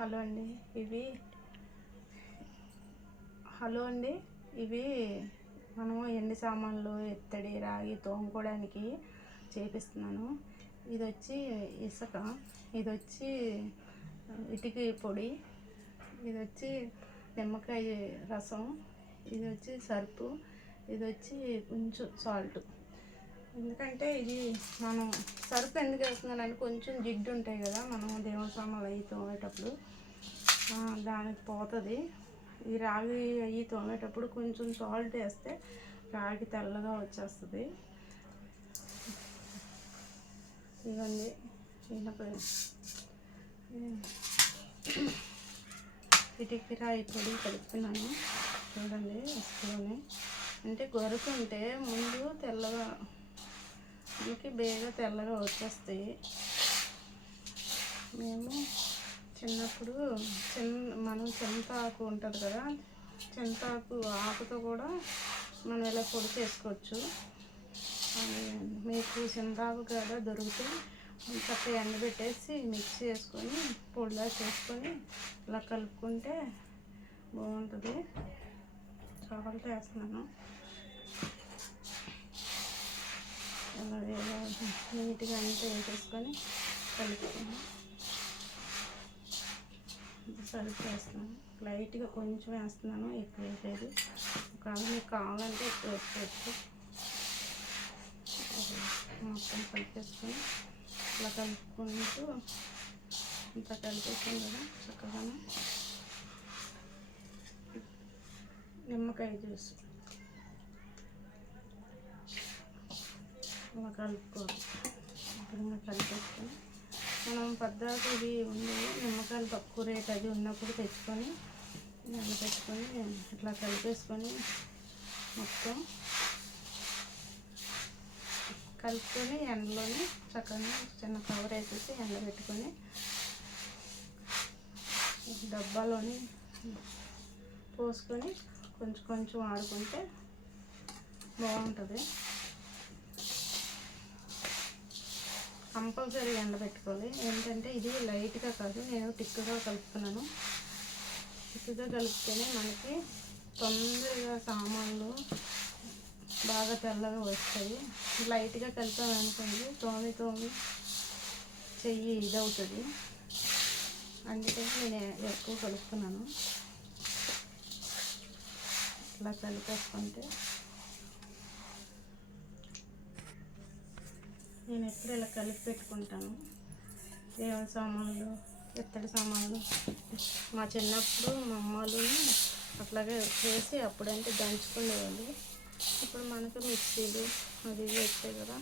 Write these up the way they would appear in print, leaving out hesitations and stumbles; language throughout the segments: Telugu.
హలో అండి ఇవి హలో అండి ఇవి మనం ఎండి సామాన్లు ఎత్తడి రాగి తోముకోవడానికి చేపిస్తున్నాను. ఇది వచ్చి ఇసుక, ఇది వచ్చి ఇటుక పొడి, ఇది వచ్చి నిమ్మకాయ రసం, ఇది వచ్చి సర్పు, ఇది వచ్చి కొంచెం సాల్ట్. ఎందుకంటే ఇది మనం సర్ఫ్ ఎందుకు వేస్తున్నానంటే కొంచెం జిడ్డు ఉంటాయి కదా మనం దేవుని సామాన్లు అవి తోమేటప్పుడు దానికి పోతుంది. ఈ రాగి అవి తోమేటప్పుడు కొంచెం సాల్ట్ వేస్తే రాగి తెల్లగా వచ్చేస్తుంది. ఇవన్నీ ఇటుక రాయి పొడి కలుపుతున్నాను చూడండి. ఇసుకలోనే అంటే గొరుకుంటే ముందు తెల్లగా మనకి బేగా తెల్లగా వచ్చేస్తాయి. మేము చిన్నప్పుడు మనం చింతాకు ఉంటుంది కదా, చింతాకు ఆకుతో కూడా మనం ఇలా పొడి చేసుకోవచ్చు. మీకు చింతాకు కదా దొరికితే చక్కగా ఎండబెట్టేసి మిక్స్ చేసుకొని పొడిలా చేసుకొని ఇలా కలుపుకుంటే బాగుంటుంది. సాల్ట్ వేస్తున్నాను. ఇలా నీట్గా అంతా వేసేసుకొని కలుపుకొని సర్ఫ్ వేస్తున్నాను. లైట్గా కొంచెం వేస్తున్నాను, ఎక్కువ వేసేది. ఒకవేళ మీకు కావాలంటే ఎక్కువ వేసుకోవచ్చు. మొత్తం కలిపేసుకొని ఇలా కలుపుకుంటూ ఇంత కలిపేసాం కదా చక్కగా నిమ్మకాయ జ్యూస్ ఇలా కలుపుకోవాలి. శుభ్రంగా కలిపేసుకొని మనం పద్దాక ఇది ఉంది నిమ్మకాయలు తక్కువ రేట్ అది ఉన్నప్పుడు తెచ్చుకొని దాన్ని పెట్టుకొని ఇట్లా కలిపేసుకొని మొత్తం కలుపుకొని ఎండలోని చక్కగా చిన్న కవర్ వేసేసి ఎండబెట్టుకొని డబ్బాలోని పోసుకొని కొంచెం కొంచెం ఆడుకుంటే బాగుంటుంది. కంపల్సరీ ఎండబెట్టుకోవాలి. ఏంటంటే ఇది లైట్గా కాదు, నేను టిక్కుగా కలుపుతున్నాను. టిక్కుగా కలిపితేనే మనకి తొందరగా సామాన్లు బాగా తెల్లగా వస్తాయి. లైట్గా కలిపాను అనుకోండి తోమి చెయ్యి ఇదవుతుంది. అందుకని నేను ఎక్కువ కలుపుతున్నాను. ఇట్లా కలిపేసుకుంటే నేను ఎప్పుడు ఇలా కలిపి పెట్టుకుంటాను. దేవుని సామాన్లు, ఇత్తడి సామాన్లు మా చిన్నప్పుడు మా అమ్మలు అట్లాగే చేసి అప్పుడంటే దంచుకునేవాళ్ళు. ఇప్పుడు మనకు మిక్సీలు అది వచ్చాయి కదా.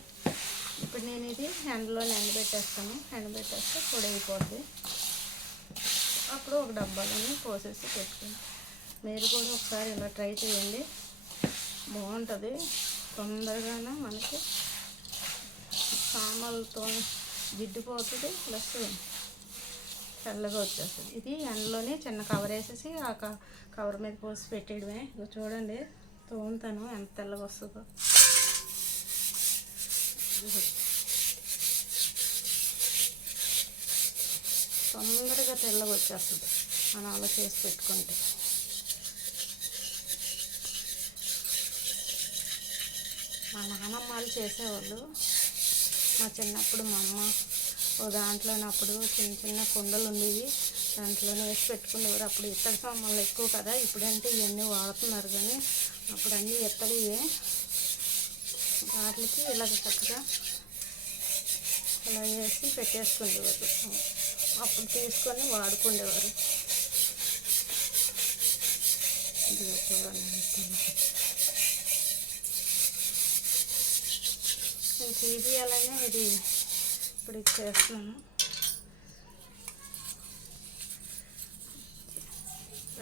ఇప్పుడు నేను ఇది ఎండలో ఎండబెట్టేస్తాను. ఎండబెట్టేస్తే పొడి అయిపోద్ది. అప్పుడు ఒక డబ్బాలోనే పోసేసి పెట్టుకుని మీరు కూడా ఒకసారి ఇలా ట్రై చేయండి, బాగుంటుంది. తొందరగానే మనకి సామాన్లతో జిడ్డుపోతుంది, ప్లస్ తెల్లగా వచ్చేస్తుంది. ఇది ఎండలోనే చిన్న కవర్ వేసేసి ఆ కవర్ మీద పోసి పెట్టేయడమే. ఇక చూడండి తోముతాను ఎంత తెల్లగా వస్తుందో. తొందరగా తెల్లగా వచ్చేస్తుంది మనం అలా చేసి పెట్టుకుంటే. మా నాన్నమ్మలు చేసేవాళ్ళు. మా చిన్నప్పుడు మా అమ్మ ఓ దాంట్లోనప్పుడు చిన్న చిన్న కుండలు ఉండేవి, దాంట్లోనే వేసి పెట్టుకునేవారు. అప్పుడు ఇత్తడి సామాన్లు ఎక్కువ కదా, ఇప్పుడంటే ఇవన్నీ వాడుతున్నారు కానీ అప్పుడు అన్నీ ఇత్తడివే. వాటికి ఇలాగ చక్కగా ఇలా వేసి పెట్టేసుకునేవారు. అప్పుడు తీసుకొని వాడుకునేవారు. ఇది చూడండి నేను తీయాలనే ఇది ఇప్పుడు చేస్తున్నాను.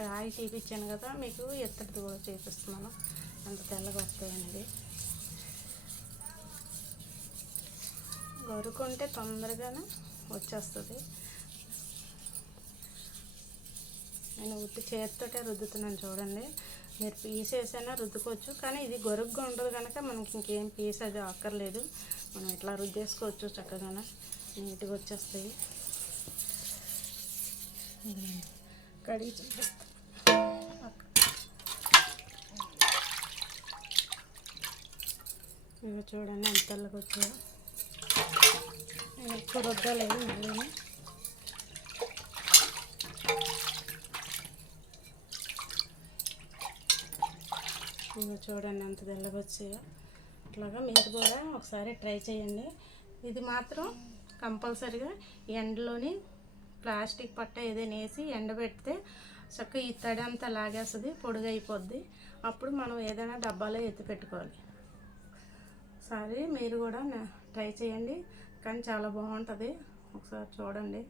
రాయి చూపించాను కదా, మీకు ఎత్తడిది కూడా చూపిస్తున్నాను ఎంత తెల్లగా వస్తాయనేది. గరుకుంటే తొందరగానే వచ్చేస్తుంది. నేను ఉత్తి చేతితోటే రుద్దుతున్నాను చూడండి. మీరు పీస్ వేసైనా రుద్దుకోవచ్చు, కానీ ఇది గొరుగ్గా ఉండదు కనుక మనకి ఇంకేం పీస్ అది అక్కర్లేదు. మనం ఇట్లా రుద్దేసుకోవచ్చు, చక్కగా నీట్గా వచ్చేస్తాయి. కడిగి చూపిస్తాను. ఇవి చూడండి ఎంత తెల్లగా వచ్చాయో. ఎక్కువ రుద్దలేదు మళ్ళీ. ఇవి చూడండి ఎంత తెల్లగా వచ్చాయో. అట్లాగా మీరు కూడా ఒకసారి ట్రై చేయండి. ఇది మాత్రం కంపల్సరిగా ఎండలోని ప్లాస్టిక్ పట్ట ఏదైనా వేసి ఎండబెడితే చక్కగా ఈ తడి అంతా లాగేస్తుంది, పొడిగా అయిపోద్ది. అప్పుడు మనం ఏదైనా డబ్బాలో ఎత్తి పెట్టుకోవాలి. సరే మీరు కూడా ట్రై చేయండి, కానీ చాలా బాగుంటుంది. ఒకసారి చూడండి.